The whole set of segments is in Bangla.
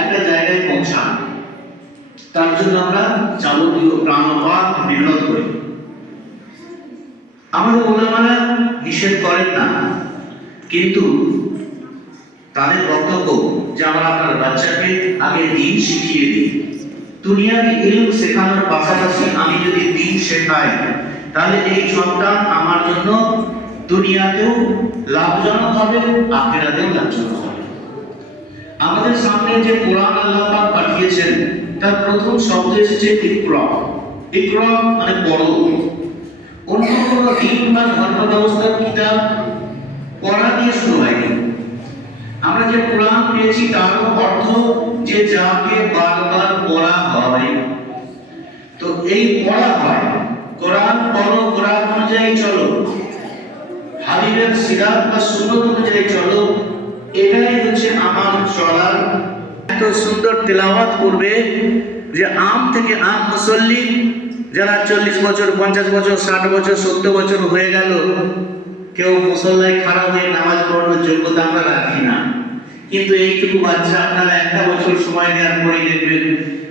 একটা জায়গায় পৌঁছান। তার জন্য আমরা যাবতীয় প্রাণপাত মেহনত করি। আমাদের ওলামারা নিষেধ করেন না, কিন্তু তাদের বক্তব্য যে আমরা আপনার বাচ্চাকে আগে দিন শিখিয়ে দিই। দুনিয়াবি ইলম শেখানোর পাশাপাশি আমি যদি দিন শেখাই, তাহলে এই সন্তান আমার জন্য দুনিয়াতেও লাভজনক হবে, আখেরাতেও লাভজনক হবে। আমাদের সামনে যে কোরআন আল্লাহ পাক পাঠিয়েছেন, তার প্রথম শব্দ এসেছে ইকরা ইকরা মানে পড়ো। অন্য কোনো দিন বা ধর্ম ব্যবস্থার কিতাব পড়া দিয়ে শুরু হয়নি। আমরা যে কোরআন পেয়েছি তার অর্থ যে যাকে বারবার পড়া হয় তো এই পড়া হয়। কোরআন পড়ো, কোরআন অনুযায়ী চলো। হাবিবের সিরাত বা সুন্নত অনুযায়ী চলো। এটাই আমার চলার। এত সুন্দর তেলাওয়াত করবে যে আম থেকে আম মুসল্লি, যারা চল্লিশ বছর, পঞ্চাশ বছর, ষাট বছর, সত্তর বছর হয়ে গেল, কেউ মুসল্লায় খারাপ হয়ে নামাজ পড়ানোর যোগ্যতা আমরা রাখি না। কিন্তু এইটুকু বাচ্চা আপনারা একটা বছর সময় দেওয়ার পরে দেখবেন,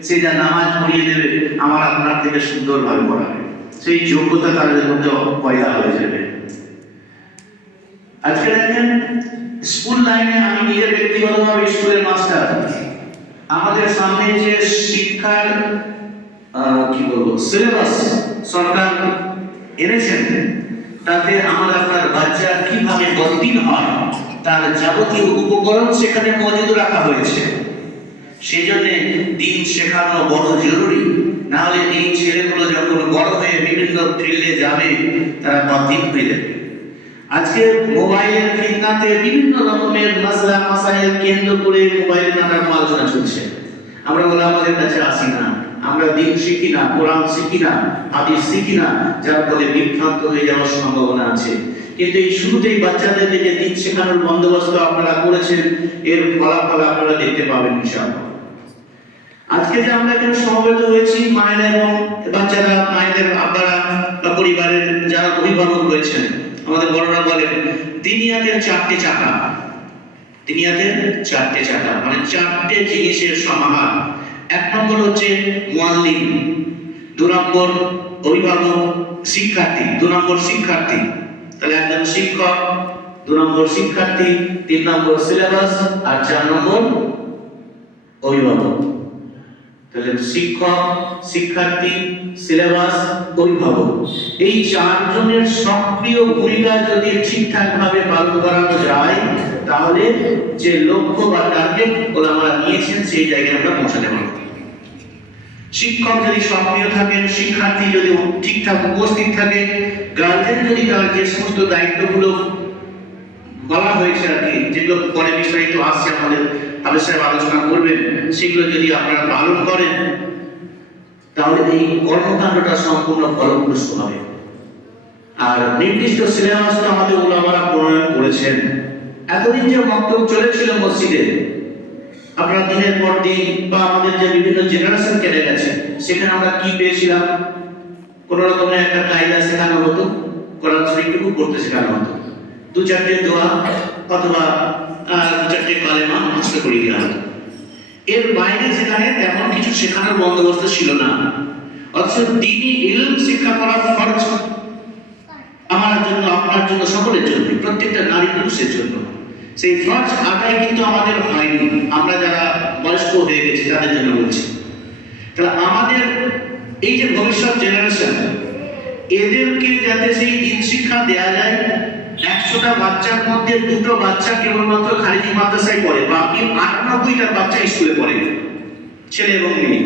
সে যা নামাজ পড়িয়ে দেবে, আমার আপনার থেকে সুন্দরভাবে পড়াবে। সেই যোগ্যতা তাদের মধ্যে পয়দা হয়ে যাবে। আজকে দেখেন স্কুল লাইনে আমি নিজে ব্যক্তিগতভাবে স্কুলের মাস্টার আমাদের সামনে যে শিক্ষার কি বলব সিলেবাস সরকার এনেছেন, তাতে আমার আপনার বাচ্চা কীভাবে গতিন হয়, তার যাবতীয় উপকরণ সেখানে মজুদ রাখা হয়েছে। সেই জন্য দিন শেখানো বড় জরুরি। না হলে এই ছেলেগুলো যখন বড় হয়ে বিভিন্ন ফিল্ডে যাবে, তারা গতিন হয়ে যাবে। আজকে মোবাইলের ফিতনাতে বিভিন্ন রকমের মাসলা, মাসাইল কেন্দ্র করে মোবাইলে নানা আলোচনা চলছে। আমরা বলে আমাদের কাছে আসি না। আমরা দিন শিখি না, কোরআন শিখি না, হাদিস শিখি না, যার ফলে বিভ্রান্ত হয়ে যাওয়ার সম্ভাবনা আছে। কিন্তু এই শুরুতেই বাচ্চাদেরকে যে দিন শেখানোর বন্দোবস্ত আপনারা করেছেন, এর ফলাফল আপনারা দেখতে পাবেন ইনশাআল্লাহ। আজকে যে আমরা এখানে সমবেত হয়েছি, মায়েরা এবং বাচ্চারা, মায়েদের আপনারা বা পরিবারের যারা অভিভাবক রয়েছেন আমাদের বড়রা বলেন দিনিয়াতের চারটে চাকা। দিনিয়াতের চারটে চাকা মানে চারটে জিনিসের সমাহার। এক নম্বর হচ্ছে মুয়াল্লিম, দু নম্বর অভিভাবক শিক্ষার্থী, দু নম্বর শিক্ষার্থী। তাহলে একজন শিক্ষক, দু নম্বর শিক্ষার্থী, তিন নম্বর সিলেবাস আর চার নম্বর অভিভাবক। তাহলে শিক্ষক, শিক্ষার্থী সিলেবাস অভিভাবক। এই চারজনের সক্রিয় ভূমিকা যদি পালন করানো যায়, তাহলে যে লক্ষ্য বা টার্গেট নিয়েছেন, সেই জায়গায় আমরা পৌঁছাতে পারব। শিক্ষক যদি সক্রিয় থাকেন, শিক্ষার্থী যদি ঠিকঠাক উপস্থিত থাকে গার্জেন যদি তার যে সমস্ত দায়িত্বগুলো বলা হয়েছে আর কি, যেগুলো পরে বিস্তারিত আসছে আমাদের তাদের সাহেব আলোচনা করবেন, সেগুলো যদি আপনারা পালন করেন, তাহলে এই কর্মকাণ্ডটা সম্পূর্ণ ফলপ্রসূ হবে। আর নির্দিষ্ট সিলেবাস তো আমাদের ওলামারা প্রণয়ন করেছেন। এতদিন যে বক্তব্য চলেছিল মসজিদে, আপনারা দিনের পর দিন বা আমাদের যে বিভিন্ন জেনারেশন কেটে গেছে, সেখানে আমরা কি পেয়েছিলাম? কোন রকমের একটা কায়দা শেখানো হতো, কোরআন শরীফটুকু পড়তে শেখানো হতো। দু চারটে দোয়া অথবা চারটে কালেমা মুখস্থ করিয়ে দেওয়া এর বাইরে সেখানে তেমন কিছু শেখানোর বন্দোবস্ত ছিল না। অথচ দিনই ইলম শিক্ষা করা ফরজ। আমার জন্য, আপনার জন্য, সকলের জন্য, প্রত্যেকটা নারী পুরুষের জন্য। সেই ফরজ আদায় কিন্তু আমাদের হয়নি। আমরা যারা বয়স্ক হয়ে গেছি, তাদের জন্য বলছি। তাহলে আমাদের এই যে ভবিষ্যৎ জেনারেশন এদেরকে যাতে সেই দিন শিক্ষা দেয়া যায় একশোটা বাচ্চার মধ্যে দুটো বাচ্চা কেবলমাত্র খারিজি মাদ্রাসায় পড়ে, বাকি আটানব্বইটা বাচ্চা স্কুলে পড়ে, ছেলে এবং মেয়ে।